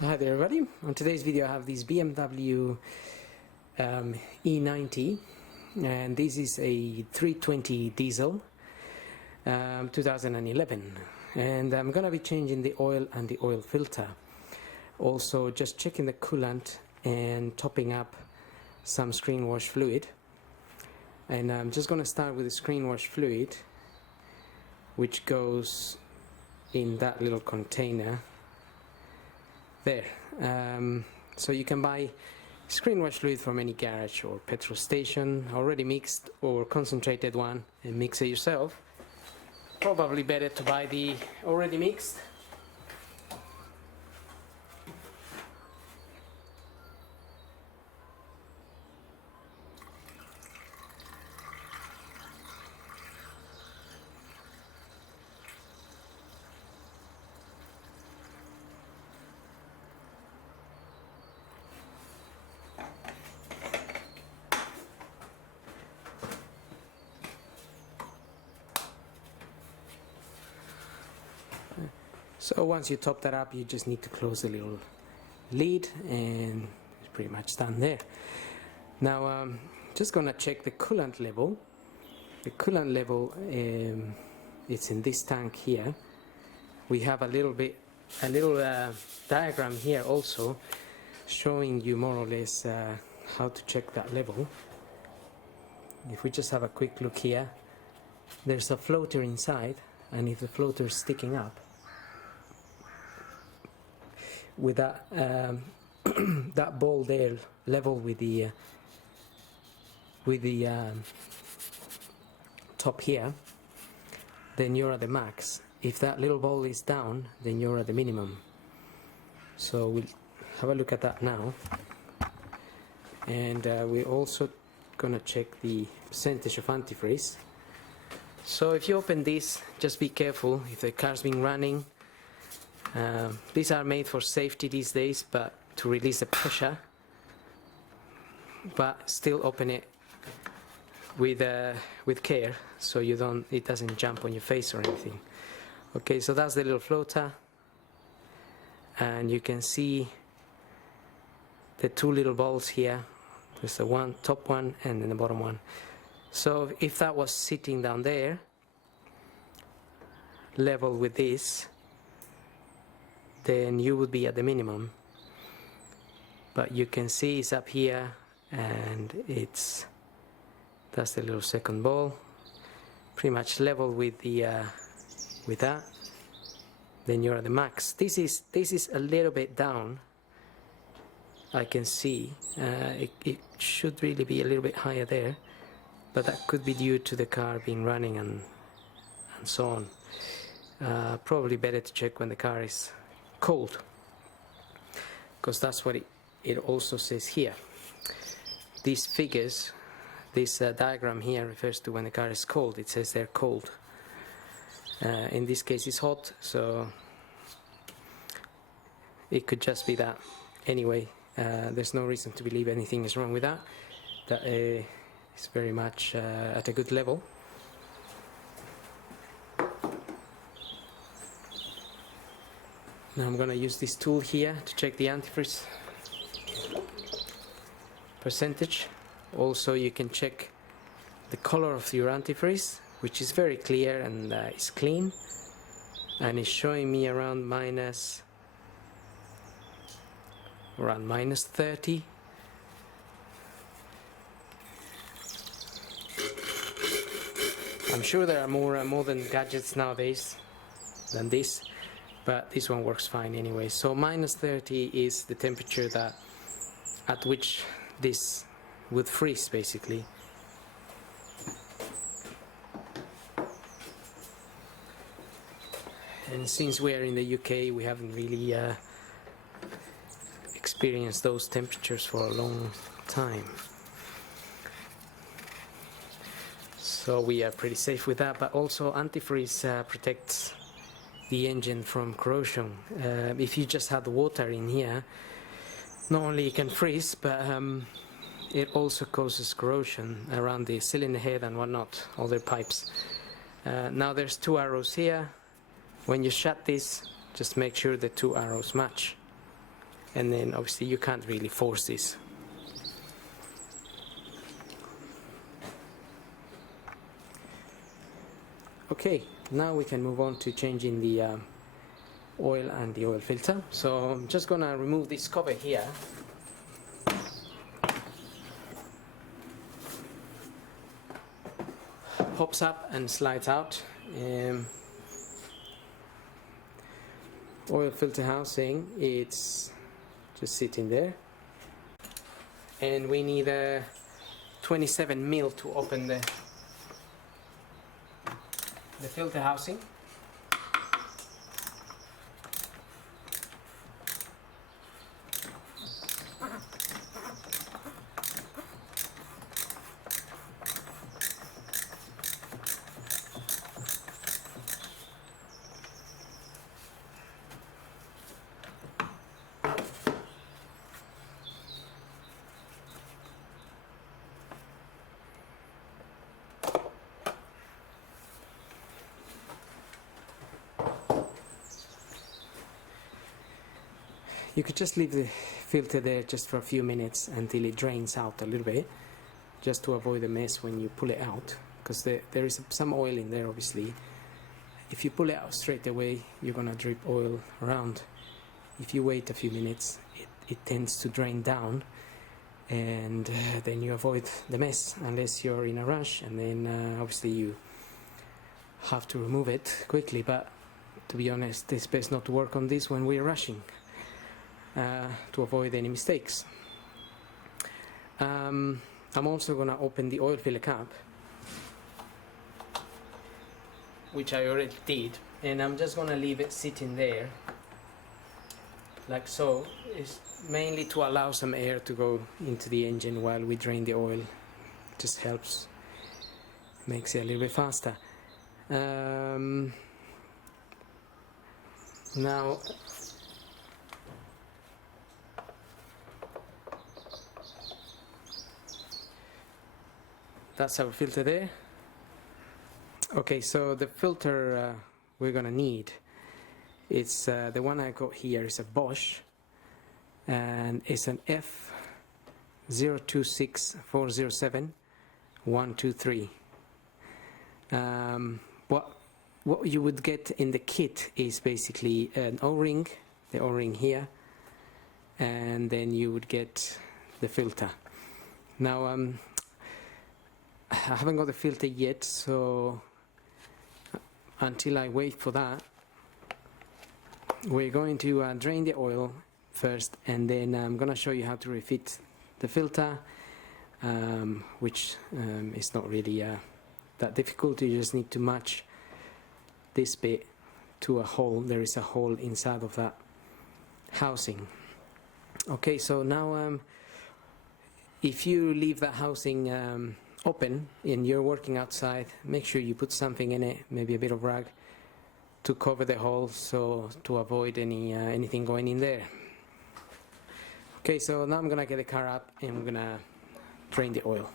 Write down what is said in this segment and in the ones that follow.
Hi there everybody. On today's video I have this BMW E90 and this is a 320 diesel 2011, and I'm gonna be changing the oil and the oil filter, also just checking the coolant and topping up some screen wash fluid. And I'm just gonna start with the screen wash fluid, which goes in that little container there. So you can buy screen wash fluid from any garage or petrol station, already mixed or concentrated one, and mix it yourself. Probably better to buy the already mixed. So once you top that up, you just need to close the little lid and it's pretty much done there. Now just gonna check the coolant level. The coolant level, it's in this tank here. We have a little diagram here also showing you more or less how to check that level. If we just have a quick look here, there's a floater inside, and if the floater is sticking up with that that ball there level with the top here, then you're at the max. If that little ball is down, then you're at the minimum. So we'll have a look at that now, and we're also gonna check the percentage of antifreeze. So if you open this, just be careful if the car's been running. These are made for safety these days, but to release the pressure, but still open it with care so it doesn't jump on your face or anything. Okay, so that's the little floater, and you can see the two little balls here. There's the top one and then the bottom one. So if that was sitting down there level with this, then you would be at the minimum. But you can see it's up here, and that's the little second ball, pretty much level with that. Then you're at the max. This is a little bit down, I can see. It should really be a little bit higher there, but that could be due to the car being running and so on. Probably better to check when the car is cold, because that's what it also says here. These figures, this diagram here refers to when the car is cold. It says they're cold. In this case it's hot, so it could just be that. Anyway, there's no reason to believe anything is wrong with that. That is very much at a good level. Now I'm going to use this tool here to check the antifreeze percentage. Also you can check the color of your antifreeze, which is very clear and is clean, and it's showing me around minus 30. I'm sure there are more modern gadgets nowadays than this, but this one works fine anyway. So minus 30 is the temperature at which this would freeze, basically. And since we're in the UK, we haven't really experienced those temperatures for a long time. So we are pretty safe with that, but also antifreeze protects the engine from corrosion. If you just had water in here, not only it can freeze, but it also causes corrosion around the cylinder head and whatnot, all the pipes. Now there's two arrows here. When you shut this, just make sure the two arrows match. and then obviously you can't really force this. Okay, now we can move on to changing the oil and the oil filter. So I'm just gonna remove this cover here. Pops up and slides out. Oil filter housing, it's just sitting there, and we need a 27 mil to open the filter housing. You could just leave the filter there just for a few minutes until it drains out a little bit, just to avoid a mess when you pull it out, because there is some oil in there obviously. If you pull it out straight away, you're gonna drip oil around. If you wait a few minutes, it tends to drain down, and then you avoid the mess, unless you're in a rush, and then obviously you have to remove it quickly. But to be honest, it's best not to work on this when we're rushing, to avoid any mistakes. I'm also going to open the oil filler cap, which I already did, and I'm just going to leave it sitting there like so. It's mainly to allow some air to go into the engine while we drain the oil. Just helps, makes it a little bit faster. Now that's our filter there. Okay, so the filter we're gonna need, it's the one I got here is a Bosch, and it's an F026407-123. What you would get in the kit is basically an O-ring, the O-ring here, and then you would get the filter. Now I haven't got the filter yet, so until I wait for that, we're going to drain the oil first, and then I'm going to show you how to refit the filter, which is not really that difficult. You just need to match this bit to a hole. There is a hole inside of that housing. Okay, so now if you leave that housing open and you're working outside, make sure you put something in it, maybe a bit of rag, to cover the hole, so to avoid anything going in there. Okay, so now I'm gonna get the car up and I'm gonna drain the oil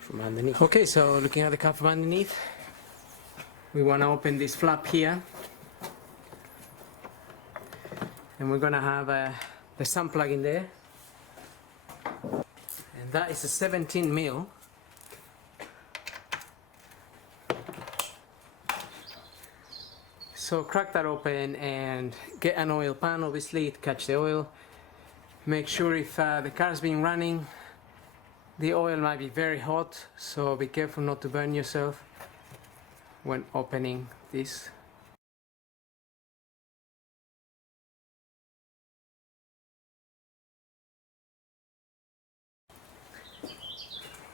from underneath. Okay, so looking at the car from underneath, we want to open this flap here, and we're gonna have the sun plug in there, and that is a 17 mil. So crack that open and get an oil pan, obviously, to catch the oil. Make sure if the car's been running, the oil might be very hot, so be careful not to burn yourself when opening this.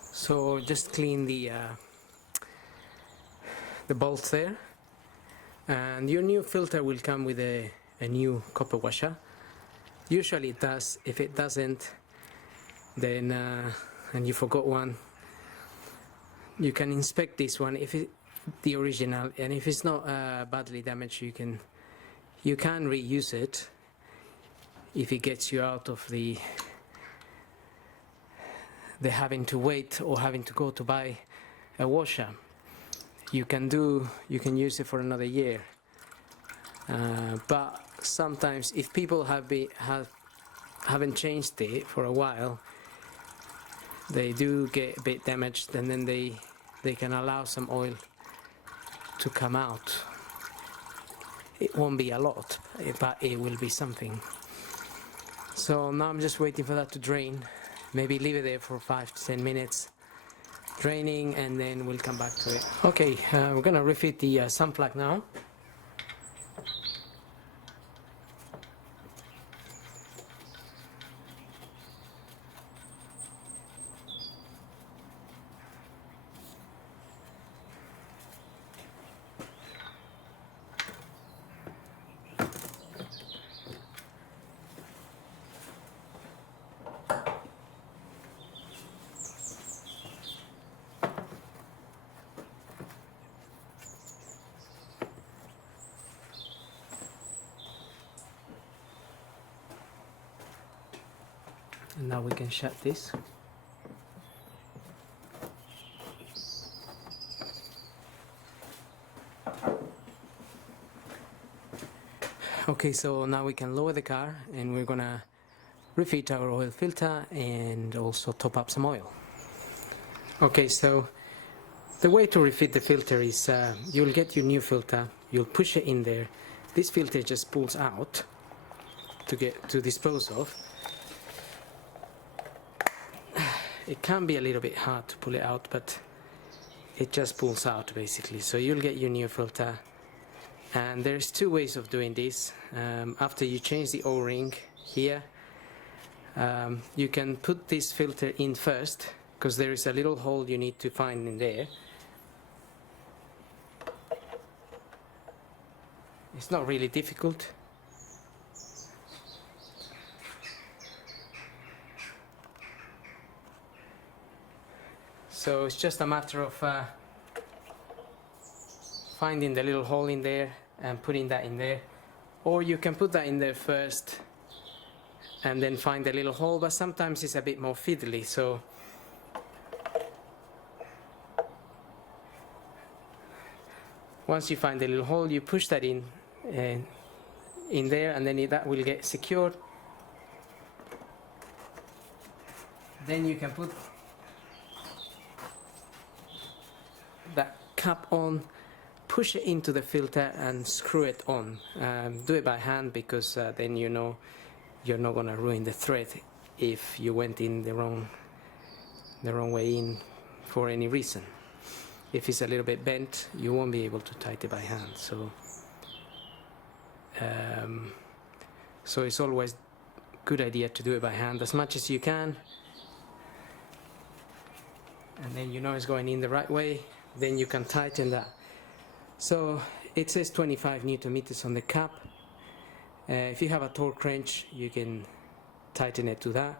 So just clean the bolts there. And your new filter will come with a new copper washer. Usually it does. If it doesn't, then and you forgot one, you can inspect this one, if it the original, and if it's not badly damaged, you can reuse it. If it gets you out of the having to wait or having to go to buy a washer, you can use it for another year. But sometimes if people have haven't changed it for a while, they do get a bit damaged, and then they can allow some oil to come out. It won't be a lot, but it will be something. So now I'm just waiting for that to drain. Maybe leave it there for 5 to 10 minutes draining, and then we'll come back to it. Okay, we're gonna refit the sun plug now. And now we can shut this. Okay, so now we can lower the car, and we're gonna refit our oil filter and also top up some oil. Okay, so the way to refit the filter is you'll get your new filter, you'll push it in there. This filter just pulls out to dispose of. It can be a little bit hard to pull it out, but it just pulls out basically. So you'll get your new filter, and there's two ways of doing this. After you change the O-ring here, you can put this filter in first, because there is a little hole you need to find in there. It's not really difficult. So it's just a matter of finding the little hole in there and putting that in there. Or you can put that in there first and then find the little hole, but sometimes it's a bit more fiddly. So once you find the little hole, you push that in there, and then that will get secured. Then you can put that cap on, push it into the filter and screw it on. Do it by hand, because then you know you're not going to ruin the thread if you went in the wrong way in for any reason. If it's a little bit bent, you won't be able to tighten it by hand. So it's always a good idea to do it by hand as much as you can, and then you know it's going in the right way. Then you can tighten that. So it says 25 Newton meters on the cap. If you have a torque wrench, you can tighten it to that.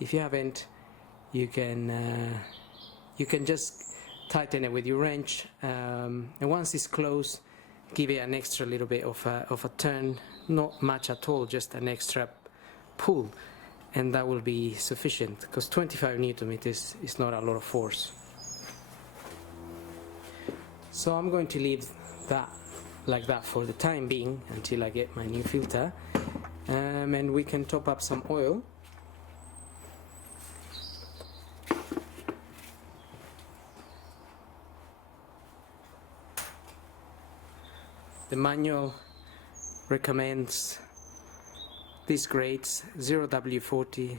If you haven't, you can just tighten it with your wrench. And once it's closed, give it an extra little bit of a turn, not much at all, just an extra pull, and that will be sufficient, because 25 Newton meters is not a lot of force. So I'm going to leave that like that for the time being until I get my new filter, and we can top up some oil. The manual recommends these grades 0W40.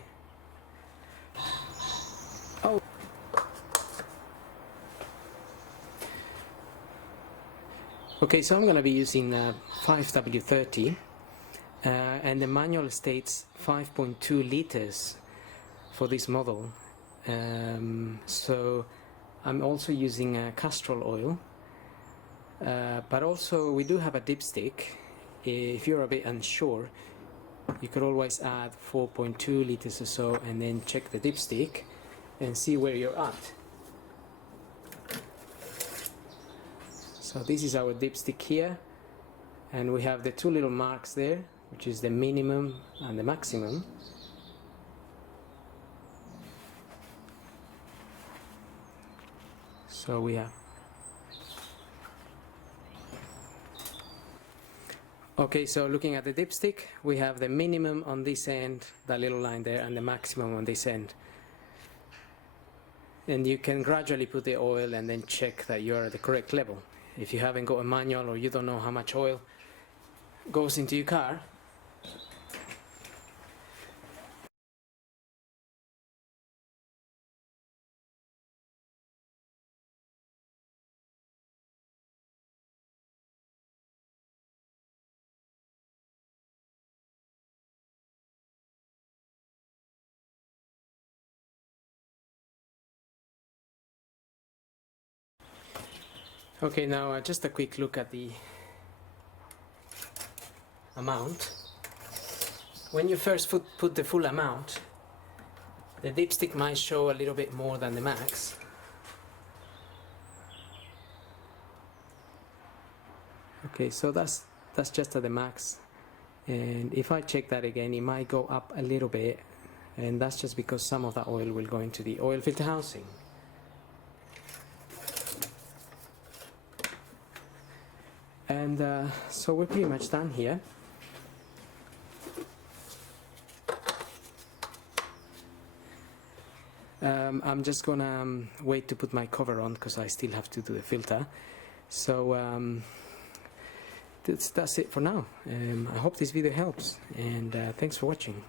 Oh. Okay, so I'm going to be using 5W30, and the manual states 5.2 liters for this model. So I'm also using castor oil, but also we do have a dipstick. If you're a bit unsure, you could always add 4.2 liters or so, and then check the dipstick and see where you're at. So this is our dipstick here, and we have the two little marks there, which is the minimum and the maximum. So we have Okay, so looking at the dipstick, we have the minimum on this end, that little line there, and the maximum on this end. And you can gradually put the oil and then check that you're at the correct level. If you haven't got a manual or you don't know how much oil goes into your car, okay, now just a quick look at the amount. When you first put the full amount, the dipstick might show a little bit more than the max. Okay, so that's just at the max, and if I check that again, it might go up a little bit, and that's just because some of that oil will go into the oil filter housing. And so we're pretty much done here. I'm just gonna wait to put my cover on because I still have to do the filter. So that's it for now. I hope this video helps, and thanks for watching.